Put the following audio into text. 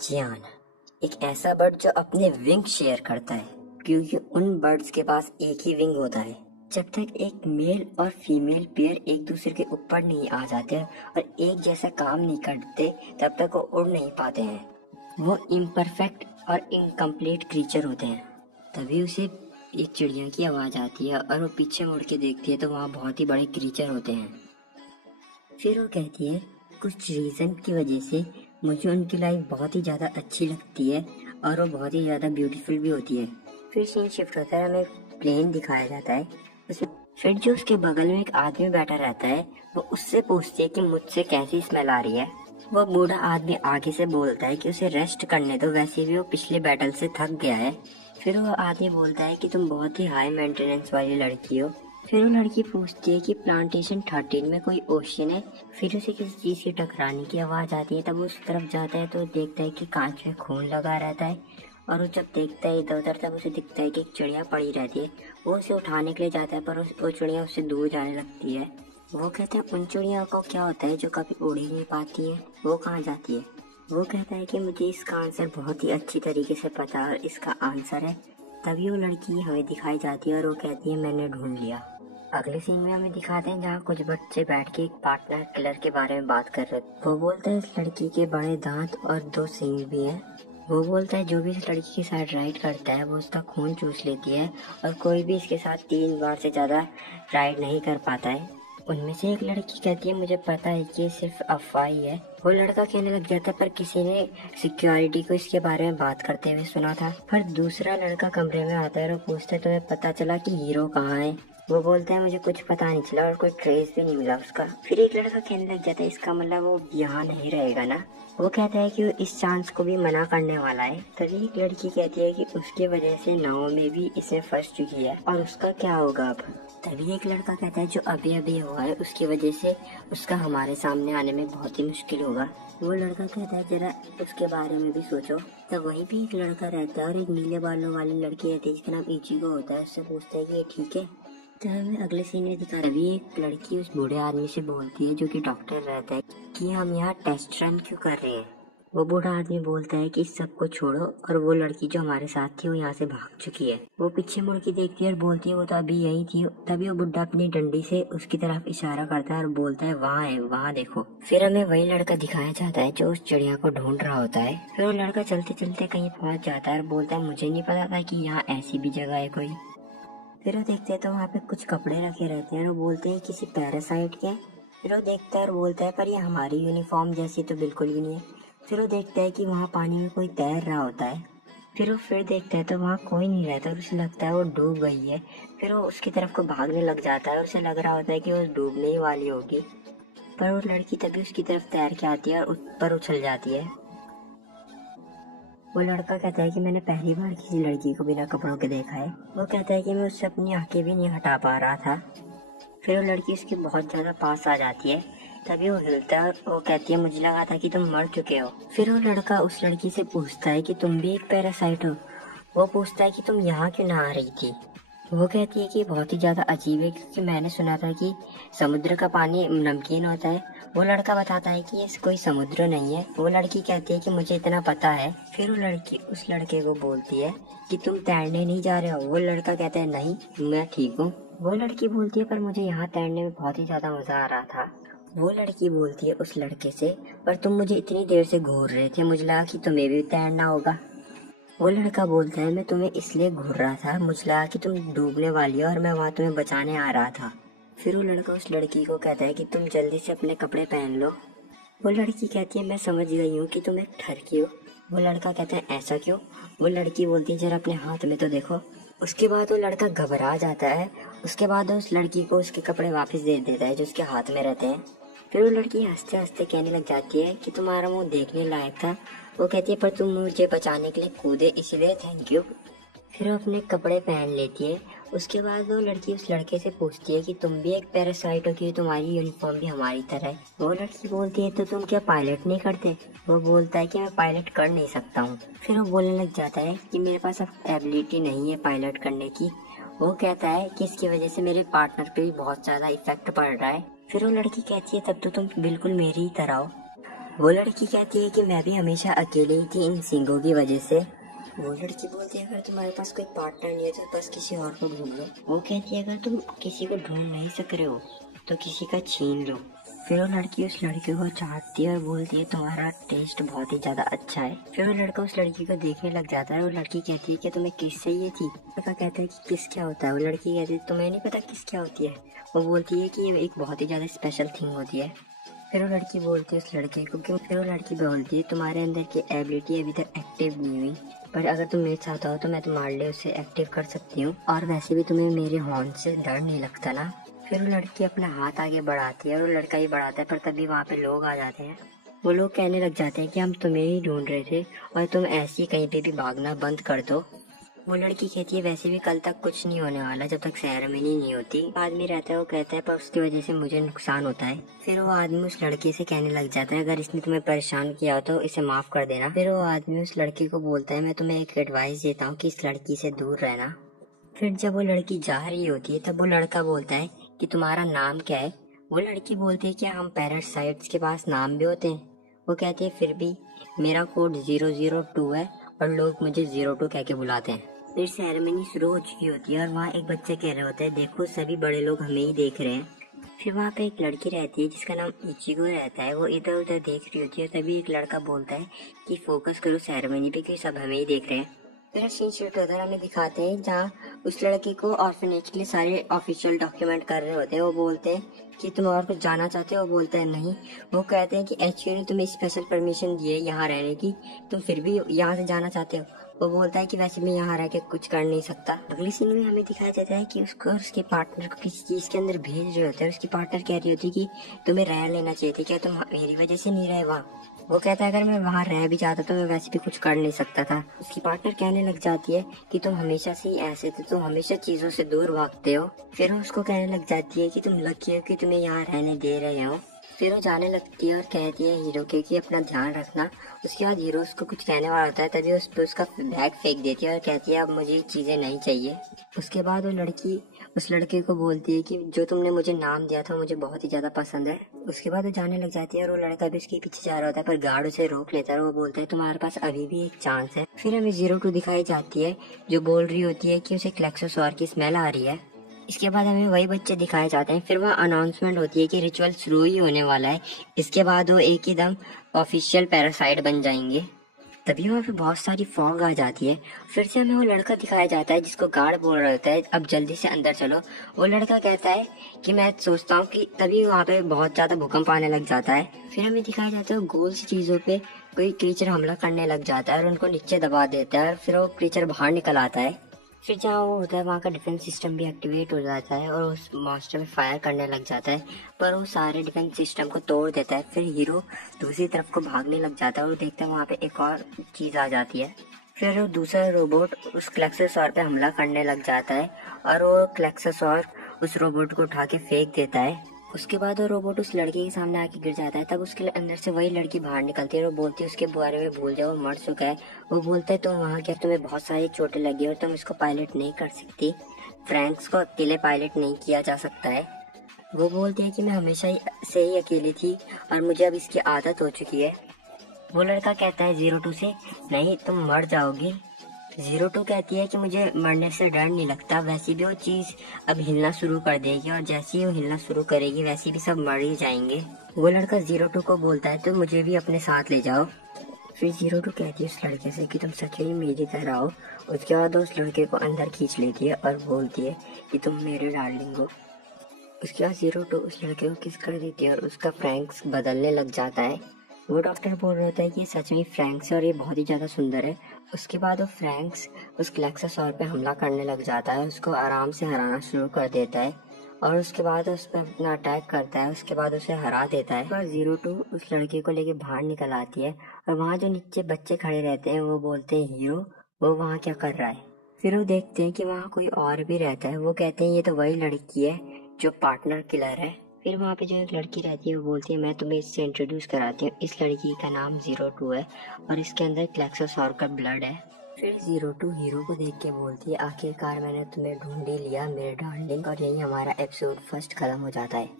जियान एक ऐसा बर्ड जो अपने विंग शेयर करता है, क्योंकि उन बर्ड्स के पास एक ही विंग होता है। जब तक एक मेल और फीमेल पेयर एक दूसरे के ऊपर नहीं आ जाते और एक जैसा काम नहीं करते, तब तक वो उड़ नहीं पाते हैं। वो इम्परफेक्ट और इनकम्प्लीट क्रीचर होते हैं। तभी उसे एक चिड़िया की आवाज़ आती है और वो पीछे मुड़ के देखती है तो वहाँ बहुत ही बड़े क्रीचर होते हैं। फिर वो कहती है कुछ रीज़न की वजह से मुझे उनकी लाइफ बहुत ही ज़्यादा अच्छी लगती है और वो बहुत ही ज़्यादा ब्यूटीफुल भी होती है। फिर सीन शिफ्ट होता है, हमें प्लेन दिखाया जाता है। उसमें फिर जो उसके बगल में एक आदमी बैठा रहता है, वो उससे पूछती है कि मुझसे कैसी स्मेल आ रही है। वो बूढ़ा आदमी आगे से बोलता है कि उसे रेस्ट करने दो, वैसे भी वो पिछले बैटल से थक गया है। फिर वो आदमी बोलता है कि तुम बहुत ही हाई मेंटेनेंस वाली लड़की हो। फिर वो लड़की पूछती है कि प्लांटेशन 13 में कोई ओशन है। फिर उसे किसी चीज़ की टकराने की आवाज़ आती है। तब वो उस तरफ जाता है तो देखता है कि कांच में खून लगा रहता है, और वो जब देखता है इधर उधर तब उसे दिखता है कि एक चिड़िया पड़ी रहती है। वो उसे उठाने के लिए जाता है, पर वो चिड़िया उससे दूर जाने लगती है। वो कहते हैं उन चिड़िया को क्या होता है जो कभी उड़ ही नहीं पाती है, वो कहाँ जाती है। वो कहता है कि मुझे इसका आंसर बहुत ही अच्छी तरीके से पता है और इसका आंसर है। तभी वो लड़की हमें दिखाई जाती है और वो कहती है मैंने ढूंढ लिया। अगले सीन में हमें दिखाते हैं जहाँ कुछ बच्चे बैठ के एक पार्टनर किलर के बारे में बात कर रहे हैं। वो बोलता है इस लड़की के बड़े दांत और 2 सींग भी हैं। वो बोलता है जो भी इस लड़की के साथ राइड करता है वो उसका खून चूस लेती है, और कोई भी इसके साथ 3 बार से ज़्यादा राइड नहीं कर पाता है। उनमें से एक लड़की कहती है मुझे पता है कि ये सिर्फ अफवाह ही है। वो लड़का कहने लग जाता है पर किसी ने सिक्योरिटी को इसके बारे में बात करते हुए सुना था। पर दूसरा लड़का कमरे में आता है और पूछता है तुम्हें पता चला कि हीरो कहाँ है। वो बोलता है मुझे कुछ पता नहीं चला और कोई ट्रेस भी नहीं मिला उसका। फिर एक लड़का कहने लग जाता है इसका मतलब वो यहाँ नहीं रहेगा ना। वो कहता है कि वो इस चांस को भी मना करने वाला है। तभी एक लड़की कहती है कि उसकी वजह से नाव में भी इसे फंस चुकी है और उसका क्या होगा अब। तभी एक लड़का कहता है जो अभी अभी हुआ है उसकी वजह से उसका हमारे सामने आने में बहुत ही मुश्किल होगा। वो लड़का कहता है जरा उसके बारे में भी सोचो। तो वहीं भी एक लड़का रहता है और एक नीले बालों वाली लड़की रहती है जिसका नाम इचिको होता है। उससे पूछता है कि ये ठीक है। तो हमें अगले सीन में दिखा रही एक लड़की उस बूढ़े आदमी से बोलती है जो कि डॉक्टर रहता है कि हम यहाँ टेस्ट रन क्यों कर रहे हैं। वो बूढ़ा आदमी बोलता है कि इस सबको छोड़ो, और वो लड़की जो हमारे साथ थी वो यहाँ से भाग चुकी है। वो पीछे मुड़ के देखती है और बोलती है वो तो अभी यही थी। तभी वो बुढ़ा अपनी डंडी से उसकी तरफ इशारा करता है और बोलता है वहाँ है, वहाँ देखो। फिर हमें वही लड़का दिखाया जाता है जो उस चिड़िया को ढूंढ रहा होता है। फिर वो लड़का चलते चलते कहीं पहुँच जाता है और बोलता है मुझे नहीं पता था कि यहाँ ऐसी भी जगह है कोई। फिर वो देखते हैं तो वहाँ पे कुछ कपड़े रखे रहते हैं और वो बोलते हैं किसी पैरासाइट के। फिर वो देखता है और बोलता है पर ये हमारी यूनिफॉर्म जैसी तो बिल्कुल भी नहीं है। फिर वो देखता है कि वहाँ पानी में कोई तैर रहा होता है। फिर देखता है तो वहाँ कोई नहीं रहता और उसे लगता है वो डूब गई है। फिर वो उसकी तरफ को भागने लग जाता है और उसे लग रहा होता है कि वो डूबने ही वाली होगी। पर वो लड़की तभी उसकी तरफ तैर के आती है और ऊपर उछल जाती है। वो लड़का कहता है कि मैंने पहली बार किसी लड़की को बिना कपड़ों के देखा है। वो कहता है कि मैं उससे अपनी आंखें भी नहीं हटा पा रहा था। फिर वो लड़की उसके बहुत ज़्यादा पास आ जाती है। तभी वो हिलता है और वो कहती है मुझे लगा था कि तुम मर चुके हो। फिर वो लड़का उस लड़की से पूछता है कि तुम भी एक पैरासाइट हो। वो पूछता है कि तुम यहाँ क्यों ना आ रही थी। वो कहती है कि बहुत ही ज़्यादा अजीब है क्योंकि मैंने सुना था कि समुद्र का पानी नमकीन होता है। वो लड़का बताता है कि ये कोई समुद्र नहीं है। वो लड़की कहती है कि मुझे इतना पता है। फिर वो लड़की उस लड़के को बोलती है कि तुम तैरने नहीं जा रहे हो। वो लड़का कहता है नहीं, मैं ठीक हूँ। वो लड़की बोलती है पर मुझे यहाँ तैरने में बहुत ही ज़्यादा मज़ा आ रहा था। वो लड़की बोलती है उस लड़के से पर तुम मुझे इतनी देर से घूर रहे थे, मुझे लगा कि तुम्हें भी तैरना होगा। वो लड़का बोलता है मैं तुम्हें इसलिए घूर रहा था, मुझे लगा कि तुम डूबने वाली हो और मैं वहाँ तुम्हें बचाने आ रहा था। फिर वो लड़का उस लड़की को कहता है कि तुम जल्दी से अपने कपड़े पहन लो। वो लड़की कहती है मैं समझ गई हूँ कि तुम एक ठरकी हो। वो लड़का कहता है ऐसा क्यों। वो लड़की बोलती है जरा अपने हाथ में तो देखो। उसके बाद वो लड़का घबरा जाता है। उसके बाद वो उस लड़की को उसके कपड़े वापस दे देता है जो उसके हाथ में रहते हैं। फिर वो लड़की हंसते हंसते कहने लग जाती है कि तुम्हारा मुंह देखने लायक था। वो कहती है पर तुम मुझे बचाने के लिए कूदे इसलिए थैंक यू। फिर वो अपने कपड़े पहन लेती है। उसके बाद वो लड़की उस लड़के से पूछती है कि तुम भी एक पैरासाइट हो कि तुम्हारी यूनिफॉर्म भी हमारी तरह है। वो लड़की बोलती है तो तुम क्या पायलट नहीं करते। वो बोलता है कि मैं पायलट कर नहीं सकता हूँ। फिर वो बोलने लग जाता है कि मेरे पास अब एबिलिटी नहीं है पायलट करने की। वो कहता है कि इसकी वजह से मेरे पार्टनर पे भी बहुत ज़्यादा इफेक्ट पड़ रहा है। फिर वो लड़की कहती है तब तो तुम बिल्कुल मेरी ही तरह हो। वो लड़की कहती है कि मैं भी हमेशा अकेले ही थी इन सींगों की वजह से। वो लड़की बोलती है अगर तुम्हारे पास कोई पार्टनर नहीं है तो बस किसी और को ढूंढ लो। वो कहती है अगर तुम किसी को ढूंढ नहीं सक रहे हो तो किसी का छीन लो। फिर वो लड़की उस लड़के को चाहती है और बोलती है तुम्हारा टेस्ट बहुत ही ज्यादा अच्छा है। फिर वो लड़का उस लड़की को देखने लग जाता है। वो लड़की कहती है कि तुम्हें किस चाहिए थी। लड़का कहता है कि किस क्या होता है। वो लड़की कहती है तुम्हें नहीं पता किस क्या होती है। वो बोलती है कि ये एक बहुत ही ज्यादा स्पेशल थिंग होती है। फिर वो लड़की बोलती है उस लड़के को कि फिर वो लड़की बोलती है तुम्हारे अंदर की एबिलिटी अभी तक एक्टिव नहीं हुई, पर अगर तुम मेरे साथ हो तो मैं तुम्हारे लिए उसे एक्टिव कर सकती हूँ, और वैसे भी तुम्हें मेरे हॉर्न से डर नहीं लगता ना। फिर वो लड़की अपना हाथ आगे बढ़ाती है और वो लड़का ही बढ़ाता है, पर तभी वहाँ पे लोग आ जाते हैं। वो लोग कहने लग जाते हैं कि हम तुम्हें ही ढूंढ रहे थे और तुम ऐसे ही कहीं पे भी भागना बंद कर दो। वो लड़की कहती है वैसे भी कल तक कुछ नहीं होने वाला जब तक सेरेमनी नहीं होती। आदमी रहता है वो कहता है पर उसकी वजह से मुझे नुकसान होता है। फिर वो आदमी उस लड़के से कहने लग जाता है अगर इसने तुम्हें परेशान किया हो तो इसे माफ कर देना। फिर वो आदमी उस लड़के को बोलता है मैं तुम्हें एक एडवाइस देता हूँ कि इस लड़की से दूर रहना। फिर जब वो लड़की जा रही होती है तब वो लड़का बोलता है कि तुम्हारा नाम क्या है। वो लड़की बोलती है कि हम पैरासाइट्स के पास नाम भी होते हैं। वो कहती है फिर भी मेरा कोड 002 है और लोग मुझे 02 कह के बुलाते हैं। फिर सेरेमनी शुरू हो चुकी होती है और वहाँ एक बच्चे कह रहे होते हैं देखो सभी बड़े लोग हमें ही देख रहे हैं। फिर वहाँ पे एक लड़की रहती है जिसका नाम इचिगो रहता है। वो इधर उधर देख रही होती है तभी एक लड़का बोलता है कि फोकस करो सेरेमनी पे कि सब हमें ही देख रहे हैं। फिर सीन शूट होता है हमें दिखाते हैं जहाँ उस लड़के को ऑर्फनेज के लिए सारे ऑफिशियल डॉक्यूमेंट कर रहे होते हैं। वो बोलते हैं कि तुम और कुछ जाना चाहते हो। वो बोलता है नहीं। वो कहते हैं कि एचक्यू ने तुम्हें स्पेशल परमिशन दी है यहाँ रहने की, तुम फिर भी यहाँ से जाना चाहते हो। वो बोलता है कि वैसे मैं यहाँ रह के कुछ कर नहीं सकता। अगली सीन में हमें दिखाया जाता है कि उसको उसके पार्टनर को किसी चीज के अंदर भेज रहे होते हैं। उसकी पार्टनर कह रही होती है कि तुम्हें रह लेना चाहिए था, क्या तुम मेरी वजह से नहीं रहे वहाँ। वो कहता है अगर मैं वहाँ रह भी जाता तो मैं वैसे भी कुछ कर नहीं सकता था। उसकी पार्टनर कहने लग जाती है कि तुम हमेशा से ही ऐसे थे, तुम हमेशा चीजों से दूर भागते हो। फिर वो उसको कहने लग जाती है कि तुम लकी हो कि तुम्हें यहाँ रहने दे रहे हो। फिर वो जाने लगती है और कहती है हीरो के कि अपना ध्यान रखना। उसके बाद हीरो उसको कुछ कहने वाला होता है तभी उस पर उसका बैग फेंक देती है और कहती है अब मुझे ये चीजें नहीं चाहिए। उसके बाद वो लड़की उस लड़के को बोलती है कि जो तुमने मुझे नाम दिया था मुझे बहुत ही ज्यादा पसंद है। उसके बाद वो जाने लग जाती है और वो लड़का भी उसके पीछे जा रहा होता है पर गार्ड उसे रोक लेता है और वो बोलता है तुम्हारे पास अभी भी एक चांस है। फिर हमें 02 दिखाई जाती है जो बोल रही होती है कि उसे क्लेक्सोसॉर की स्मेल आ रही है। इसके बाद हमें वही बच्चे दिखाए जाते हैं। फिर वहाँ अनाउंसमेंट होती है कि रिचुअल शुरू ही होने वाला है। इसके बाद वो एक ही दम ऑफिशियल पैरासाइट बन जाएंगे। तभी वहाँ पे बहुत सारी फॉग आ जाती है। फिर से हमें वो लड़का दिखाया जाता है जिसको गार्ड बोल रहा होता है अब जल्दी से अंदर चलो। वो लड़का कहता है कि मैं सोचता हूँ कि तभी वहाँ पे बहुत ज्यादा भूकंप आने लग जाता है। फिर हमें दिखाया जाता है गोल सी चीजों पे कोई क्रीचर हमला करने लग जाता है और उनको नीचे दबा देता है और फिर वो क्रीचर बाहर निकल आता है। फिर जहाँ वो होता है वहाँ का डिफेंस सिस्टम भी एक्टिवेट हो जाता है और उस मॉन्स्टर पे फायर करने लग जाता है, पर वो सारे डिफेंस सिस्टम को तोड़ देता है। फिर हीरो दूसरी तरफ को भागने लग जाता है और देखता है वहाँ पे एक और चीज आ जाती है। फिर वो दूसरा रोबोट उस क्लेक्सोसॉर पे हमला करने लग जाता है और वो क्लेक्सोसॉर उस रोबोट को उठा के फेंक देता है। उसके बाद वो रोबोट उस लड़के के सामने आके गिर जाता है। तब उसके अंदर से वही लड़की बाहर निकलती है और वो बोलती है उसके बारे में भूल जाओ, वो मर चुका है। वो बोलता है तुम वहाँ क्या, तुम्हें बहुत सारी चोटें लगी और तुम इसको पायलट नहीं कर सकती। फ्रैंक्स को अकेले पायलट नहीं किया जा सकता है। वो बोलती है कि मैं हमेशा से ही अकेली थी और मुझे अब इसकी आदत हो चुकी है। वो लड़का कहता है 02 से नहीं तुम मर जाओगी। 02 कहती है कि मुझे मरने से डर नहीं लगता, वैसे भी वो चीज अब हिलना शुरू कर देगी और जैसे ही वो हिलना शुरू करेगी वैसे भी सब मर ही जाएंगे। वो लड़का 02 को बोलता है तो मुझे भी अपने साथ ले जाओ। फिर 02 कहती है उस लड़के से कि तुम सच में मेरी तरह हो। उसके बाद उस लड़के को अंदर खींच लेती है और बोलती है कि तुम मेरे डार्लिंग हो। उसके बाद 02 उस लड़के को किस कर देती है और उसका फ्रैंक्स बदलने लग जाता है। वो डॉक्टर बोल रहा होता है कि ये सच में फ्रैंक्स है और ये बहुत ही ज्यादा सुंदर है। उसके बाद वो फ्रैंक्स उस क्लेक्सोसॉर पे हमला करने लग जाता है, उसको आराम से हराना शुरू कर देता है और उसके बाद उस पर अपना अटैक करता है। उसके बाद उसे हरा देता है। और 02 उस लड़के को लेके बाहर निकल आती है और वहाँ जो नीचे बच्चे खड़े रहते हैं वो बोलते हैं हीरो वो वहाँ क्या कर रहा है। फिर वो देखते हैं कि वहाँ कोई और भी रहता है। वो कहते हैं ये तो वही लड़की है जो पार्टनर किलर है। फिर वहाँ पे जो एक लड़की रहती है वो बोलती है मैं तुम्हें इससे इंट्रोड्यूस कराती हूँ। इस लड़की का नाम 02 है और इसके अंदर क्लेक्सोसॉर का ब्लड है। फिर 02 हीरो को देख के बोलती है आखिरकार मैंने तुम्हें ढूंढ ही लिया मेरे डार्लिंग। और यही हमारा एपिसोड फर्स्ट खत्म हो जाता है।